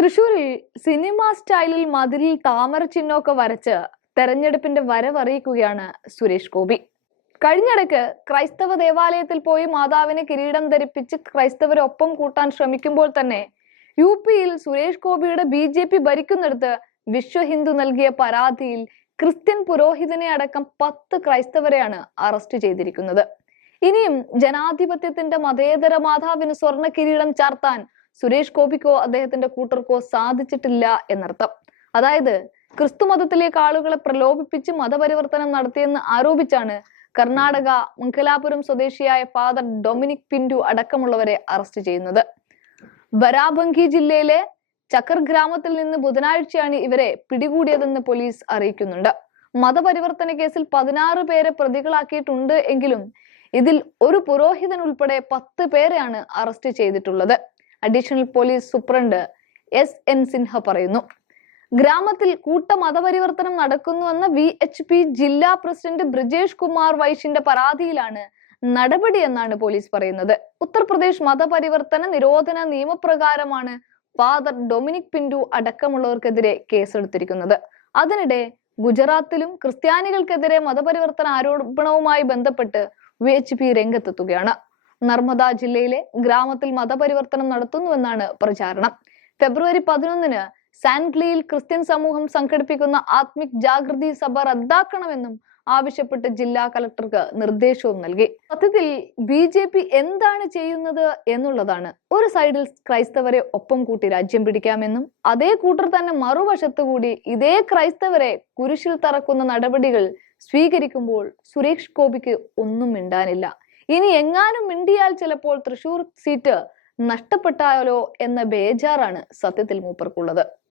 തൃശൂരിൽ സിനിമ സ്റ്റൈലിൽ മതിലിൽ താമര ചിഹ്നമൊക്കെ വരച്ച് തെരഞ്ഞെടുപ്പിന്റെ വരവറിയിക്കുകയാണ് സുരേഷ് ഗോപി. കഴിഞ്ഞിടയ്ക്ക് ക്രൈസ്തവ ദേവാലയത്തിൽ പോയി മാതാവിനെ കിരീടം ധരിപ്പിച്ച് ക്രൈസ്തവരൊപ്പം കൂട്ടാൻ ശ്രമിക്കുമ്പോൾ തന്നെ യു പിയിൽ സുരേഷ് ഗോപിയുടെ ബി ജെ പി ഭരിക്കുന്നിടത്ത് വിശ്വ ഹിന്ദു നൽകിയ പരാതിയിൽ ക്രിസ്ത്യൻ പുരോഹിതനെ അടക്കം പത്ത് ക്രൈസ്തവരെയാണ് അറസ്റ്റ് ചെയ്തിരിക്കുന്നത്. ഇനിയും ജനാധിപത്യത്തിന്റെ മതേതര മാതാവിന് സ്വർണ കിരീടം ചാർത്താൻ സുരേഷ് ഗോപിക്കോ അദ്ദേഹത്തിന്റെ കൂട്ടർക്കോ സാധിച്ചിട്ടില്ല എന്നർത്ഥം. അതായത് ക്രിസ്തു മതത്തിലേക്ക് ആളുകളെ പ്രലോഭിപ്പിച്ച് മതപരിവർത്തനം നടത്തിയെന്ന് ആരോപിച്ചാണ് കർണാടക മംഗലാപുരം സ്വദേശിയായ ഫാദർ ഡൊമിനിക് പിൻഡു അടക്കമുള്ളവരെ അറസ്റ്റ് ചെയ്യുന്നത്. ബരാബങ്കി ജില്ലയിലെ ചക്കർ ഗ്രാമത്തിൽ നിന്ന് ബുധനാഴ്ചയാണ് ഇവരെ പിടികൂടിയതെന്ന് പോലീസ് അറിയിക്കുന്നുണ്ട്. മതപരിവർത്തന കേസിൽ പതിനാറ് പേരെ പ്രതികളാക്കിയിട്ടുണ്ട് എങ്കിലും ഇതിൽ ഒരു പുരോഹിതൻ ഉൾപ്പെടെ പത്ത് പേരെയാണ് അറസ്റ്റ് ചെയ്തിട്ടുള്ളത്. Additional police superintendent S N Sinha പറയുന്നു. ഗ്രാമത്തിൽ കൂട്ട മതപരിവർത്തനം നടക്കുന്നുവെന്ന വി എച്ച് പി ജില്ലാ പ്രസിഡന്റ് ബ്രിജേഷ് കുമാർ വൈശിന്റെ പരാതിയിലാണ് നടപടി എന്നാണ് പോലീസ് പറയുന്നത്. ഉത്തർപ്രദേശ് മതപരിവർത്തന നിരോധന നിയമപ്രകാരമാണ് ഫാദർ ഡൊമിനിക് പിന്റു അടക്കമുള്ളവർക്കെതിരെ കേസെടുത്തിരിക്കുന്നത്. അതിനിടെ ഗുജറാത്തിലും ക്രിസ്ത്യാനികൾക്കെതിരെ മതപരിവർത്തന ആരോപണവുമായി ബന്ധപ്പെട്ട് വി എച്ച് പി രംഗത്തെത്തുകയാണ്. നർമ്മദ ജില്ലയിലെ ഗ്രാമത്തിൽ മതപരിവർത്തനം നടത്തുന്നുവെന്നാണ് പ്രചാരണം. ഫെബ്രുവരി പതിനൊന്നിന് സാൻഗ്ലിയിൽ ക്രിസ്ത്യൻ സമൂഹം സംഘടിപ്പിക്കുന്ന ആത്മിക് ജാഗൃതി സഭ റദ്ദാക്കണമെന്നും ആവശ്യപ്പെട്ട് ജില്ലാ കലക്ടർക്ക് നിർദ്ദേശവും നൽകി. സത്യത്തിൽ ബി ജെ പി എന്താണ് ചെയ്യുന്നത് എന്നുള്ളതാണ്. ഒരു സൈഡിൽ ക്രൈസ്തവരെ ഒപ്പം കൂട്ടി രാജ്യം പിടിക്കാമെന്നും അതേ കൂട്ടർ തന്നെ മറുവശത്തു കൂടി ഇതേ ക്രൈസ്തവരെ കുരിശിൽ തറക്കുന്ന നടപടികൾ സ്വീകരിക്കുമ്പോൾ സുരേഷ് ഗോപിക്ക് ഒന്നും മിണ്ടാനില്ല. ഇനി എങ്ങാനും മിണ്ടിയാൽ ചിലപ്പോൾ തൃശൂർ സീറ്റ് നഷ്ടപ്പെട്ടാലോ എന്ന ബേജാറാണ് സത്യത്തിൽ മൂപ്പർക്കുള്ളത്.